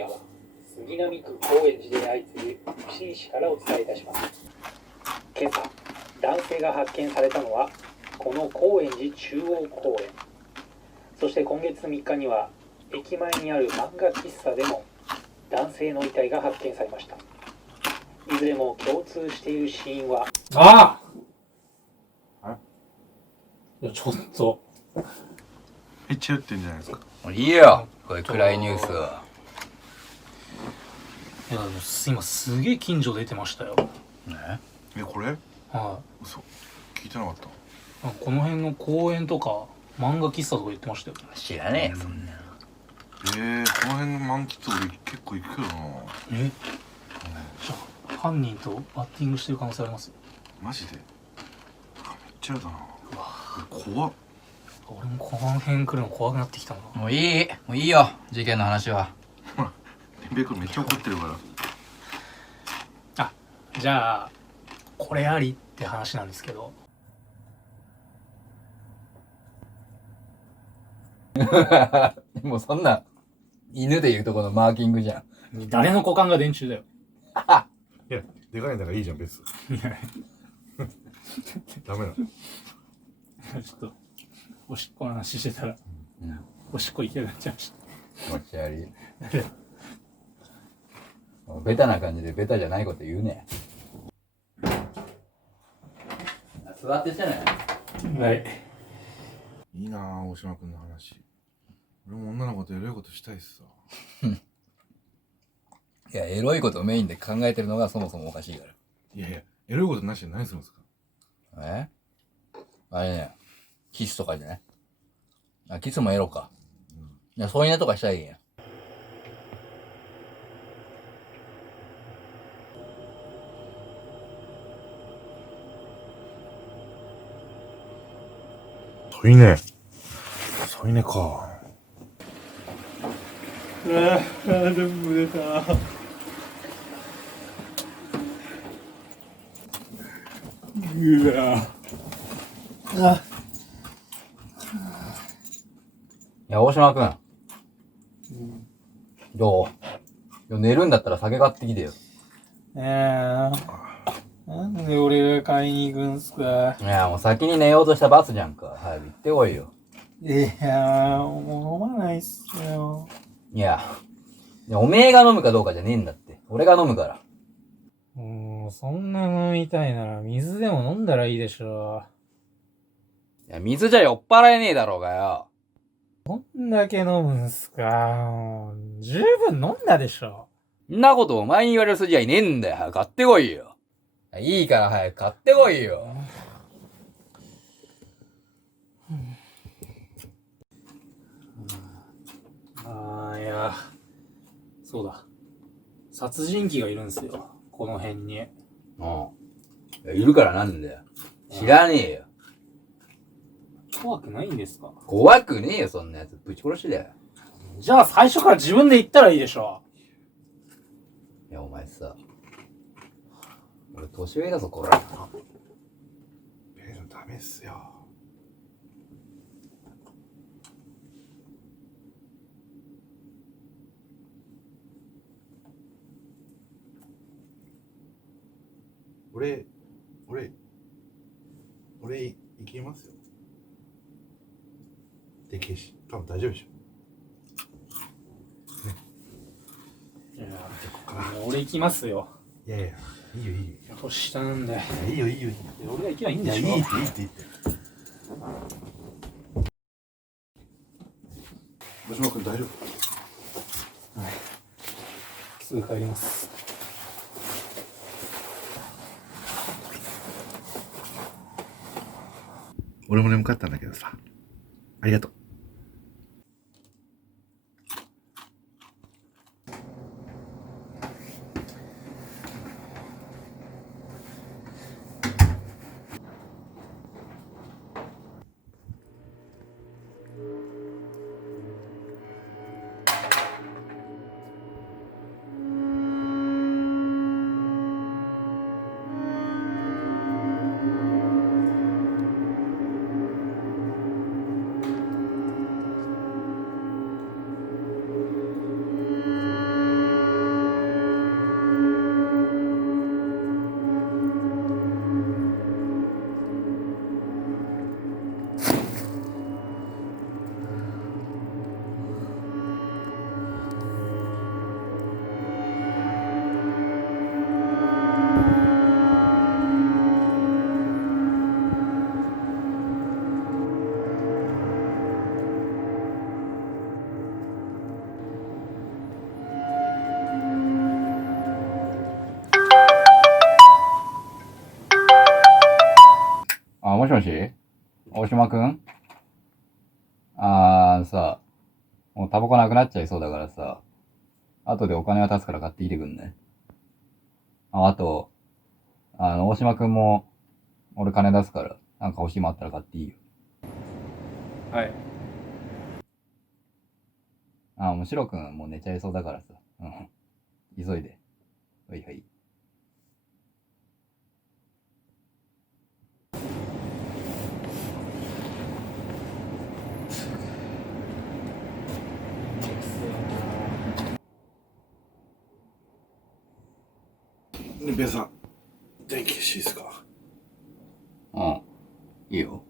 夜は杉並区高円寺で相次ぐ不審死からお伝えいたします。今朝、男性が発見されたのはこの高円寺中央公園。そして今月3日には駅前にある漫画喫茶でも男性の遺体が発見されました。いずれも共通している死因はいやちょっとめっちゃ言ってんじゃないですか。いいよこれ暗いニュースは。いや今すげえ近所出てましたよ。これは嘘聞いてなかった。い、この辺の公園とか漫画喫茶とか言ってましたよ。知らねえよそんな。この辺の満喫俺結構行くけどな。じゃあ犯人とバッティングしてる可能性ありますよ。マジでめっちゃやだな。怖っ。俺もこの辺来るの怖くなってきたな。もういいよ事件の話は。りんべいくんめっちゃ怒ってるから。じゃあこれありって話なんですけど。もうそんな犬でいうとこのマーキングじゃん。誰の股間が電柱だよ。いやでかいんだからいいじゃん別に。ダメだ。ちょっとおしっこの話してたら、おしっこ行けなくなっちゃいました。気持ち悪い。ベタな感じでベタじゃないこと言うね。座ってじゃない。はい。いいなあ大島くんの話。俺も女の子とエロいことしたいっすさ。いやエロいことをメインで考えてるのがそもそもおかしいから。いやいやエロいことなしで何するんですか。あれね、キスとかじゃない。キスもエロか。いやそういうのとかしたらいいやん。添い寝。添い寝か。全部出た。いや大島くん、どう？寝るんだったら酒買ってきてよ。なんで俺が買いに行くんすか。いやもう先に寝ようとしたバスじゃんか。早く行ってこいよ。いやもう飲まないっすよ。いやおめえが飲むかどうかじゃねえんだって。俺が飲むから。そんな飲みたいなら水でも飲んだらいいでしょ。いや水じゃ酔っ払えねえだろうがよ。どんだけ飲むんすか。十分飲んだでしょ。んなことお前に言われる筋合いねえんだよ。買ってこいよ。いいから早く買ってこいよ。いや、そうだ。殺人鬼がいるんすよ。この辺に。いるからなんだよ。知らねえよ。怖くないんですか。怖くねえよ、そんなやつ。ぶち殺しだよ。じゃあ最初から自分で言ったらいいでしょ。いや、お前さ。俺、年上だぞ、こら。ベルダメっすよ。俺行きますよ。でけえし、多分大丈夫でしょ。ね。いや俺行きますよ。いやいや、いいよいいよ。年下なんで。いいよいいよいいよ。俺が行けばいいんいやでしょ。いいって。大島君大丈夫？はい。すぐ帰ります。俺も眠かったんだけどさ。ありがとう。しもし大島くんさ、もうタバコなくなっちゃいそうだからさ、後でお金渡すから買ってきてくんね。あと、大島くんも、俺金出すから、なんか欲しいもあったら買っていいよ。はい。もうシロくんもう寝ちゃいそうだからさ。うん。急いで。はいはい。りんぺいさん、電気消していいですか？うん。いいよ。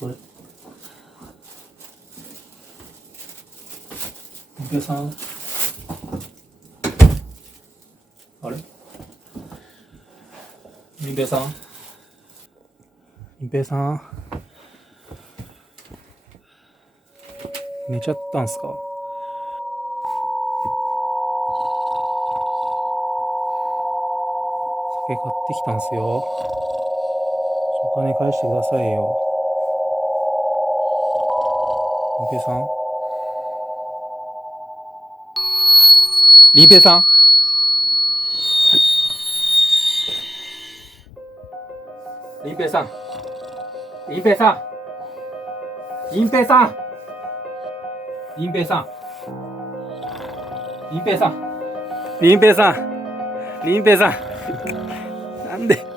これ。りんぺいさん。あれ？りんぺいさん。りんぺいさん。寝ちゃったんすか？酒買ってきたんすよ。お金返してくださいよ。りんぺいさん。りんぺいさん。りんぺいさん。りんぺいさん。りんぺいさん。りんぺいさん。りんぺいさん。りんぺいさん。りんぺいさん。なんで。